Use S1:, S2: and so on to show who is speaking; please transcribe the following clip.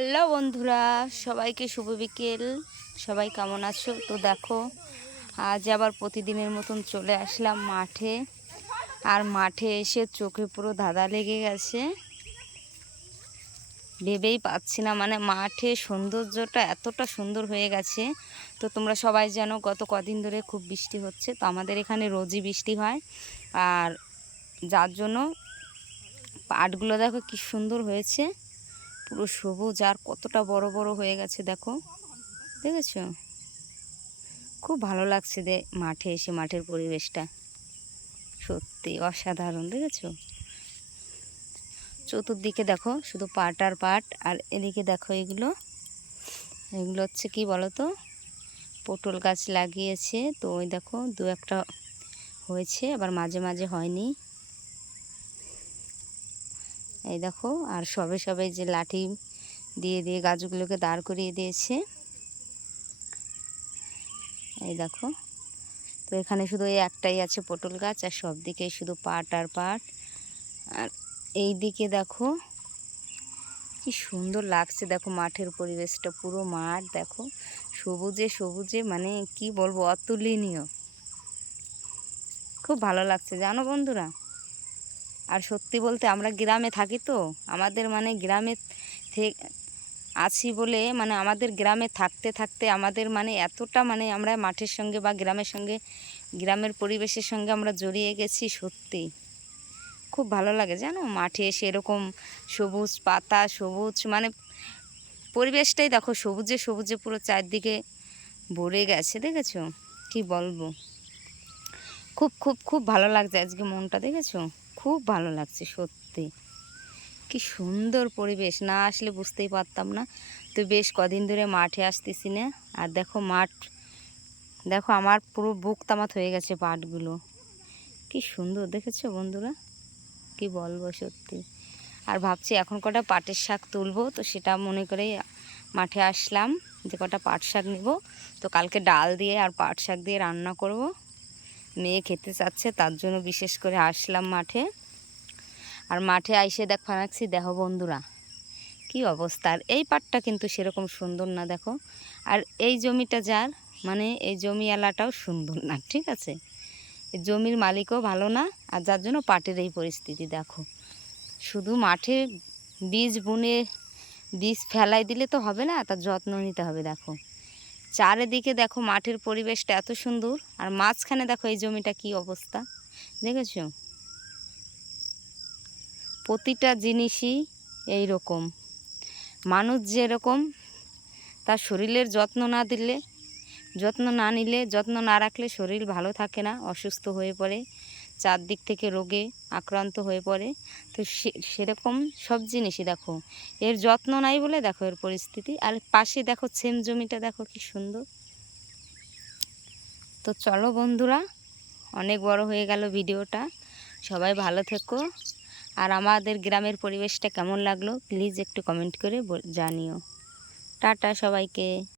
S1: Hello বন্ধুরা, সবাইকে শুভ বিকেল। সবাই কেমন আছো? তো দেখো, আজ আবার প্রতিদিনের মতন চলে আসলাম মাঠে। আর মাঠে এসে চোখে পুরো ধাঁধা লেগে গেছে। ভেবেই পাচ্ছি না মানে মাঠে সৌন্দর্যটা এতটা সুন্দর হয়ে গেছে। তো তোমরা সবাই জানো, গত কদিন ধরে খুব বৃষ্টি হচ্ছে, তো আমাদের এখানে রোজই বৃষ্টি হয়। আর যার জন্য পাটগুলো দেখো কি সুন্দর হয়েছে। পুরো সবুজ আর কতটা বড় বড় হয়ে গেছে দেখো। দেখেছ? খুব ভালো লাগছে দে মাঠে এসে, মাঠের পরিবেশটা। সত্যি অসাধারণ, দেখেছ? চতুর্দিকে দেখো, শুধু পাট আর পাট আর এদিকে দেখো এগুলো। এগুলো হচ্ছে কি বলো তো পটল গাছ লাগিয়েছে, তো ওই দেখো দু একটা হয়েছে, আবার মাঝে মাঝে হয়নি। এই দেখো, আর সবে সবে যে লাঠি দিয়ে দিয়ে গাছগুলোকে দাঁড় করিয়ে দিয়েছে। এই দেখো, তো এখানে শুধু এই একটাই আছে পটল গাছ, আর সব দিকে শুধু পাট আর পাট। আর এই দিকে দেখো, কি সুন্দর লাগছে দেখো মাঠের পরিবেশটা, পুরো মাঠ দেখো। সবুজে সবুজে মানে কি বলব, অতুলনীয়। খুব ভালো লাগছে, জানো বন্ধুরা? আর সত্যি বলতে আমরা গ্রামে থাকি তো, আমাদের মানে গ্রামে আছি বলে মানে আমাদের গ্রামে থাকতে থাকতে আমাদের মানে এতটা মানে আমরা মাঠের সঙ্গে বা গ্রামের সঙ্গে, গ্রামের পরিবেশের সঙ্গে আমরা জড়িয়ে গেছি সত্যি। খুব ভালো লাগে জানো মাঠে এসে এরকম সবুজ পাতা, সবুজ মানে পরিবেশটাই দেখো সবুজে সবুজে পুরো চারদিকে ভরে গেছে দেখেছ? কি বলব? খুব খুব খুব ভালো লাগছে আজকে মনটা দেখেছ? খুব ভালো লাগছে সত্যি। কি সুন্দর পরিবেশ, না আসলে বুঝতেই পারতাম না। তো বেশ কদিন ধরে মাঠে আসতেছি না, আর দেখো মাঠ, দেখো আমার পুরো বুক তামাত হয়ে গেছে পাটগুলো। কি সুন্দর, দেখেছ বন্ধুরা? কি বলব সত্যি। আর ভাবছি এখন কটা পাটের শাক তুলবো, তো সেটা মনে করেই মাঠে আসলাম যে কটা পাট শাক নেব। তো কালকে ডাল দিয়ে আর পাট শাক দিয়ে রান্না করব। মেয়ে খেতে চাচ্ছে, তার জন্য বিশেষ করে আসলাম মাঠে। আর মাঠে আইসে দেখ ফানাক্সি দেখো বন্ধুরা, কি অবস্থা? আর এই পাটটা কিন্তু সেরকম সুন্দর না, দেখো। আর এই জমিটা যার মানে এই জমি এলাটাও সুন্দর না, ঠিক আছে? জমির মালিকও ভালো না, আর যার জন্য পাটের এই পরিস্থিতি, দেখো। শুধু মাঠে বীজ বুনে, বীজ ফেলাই দিলে তো হবে না, তার যত্ন নিতে হবে, দেখো। চারিদিকে দেখো মাঠের পরিবেশটা এত সুন্দর, আর মাঝখানে দেখো এই জমিটা কি অবস্থা, দেখেছ? প্রতিটা জিনিসই এই রকম মানুষ যেরকম, তার শরীরের যত্ন না দিলে, যত্ন না নিলে, যত্ন না রাখলে শরীর ভালো থাকে না, অসুস্থ হয়ে পড়ে। চারদিক থেকে রোগে আক্রান্ত হয়ে পড়ে। তো সেরকম সব জিনিসই দেখো। এর যত্ন নাই বলে দেখো এর পরিস্থিতি। আর পাশে দেখো সেম জমিটা দেখো কি সুন্দর। তো চলো বন্ধুরা, অনেক বড় হয়ে গেল ভিডিওটা। সবাই ভালো থেকো। আর আমাদের গ্রামের পরিবেশটা কেমন লাগল প্লিজ একটু কমেন্ট করে জানিও। টাটা সবাইকে।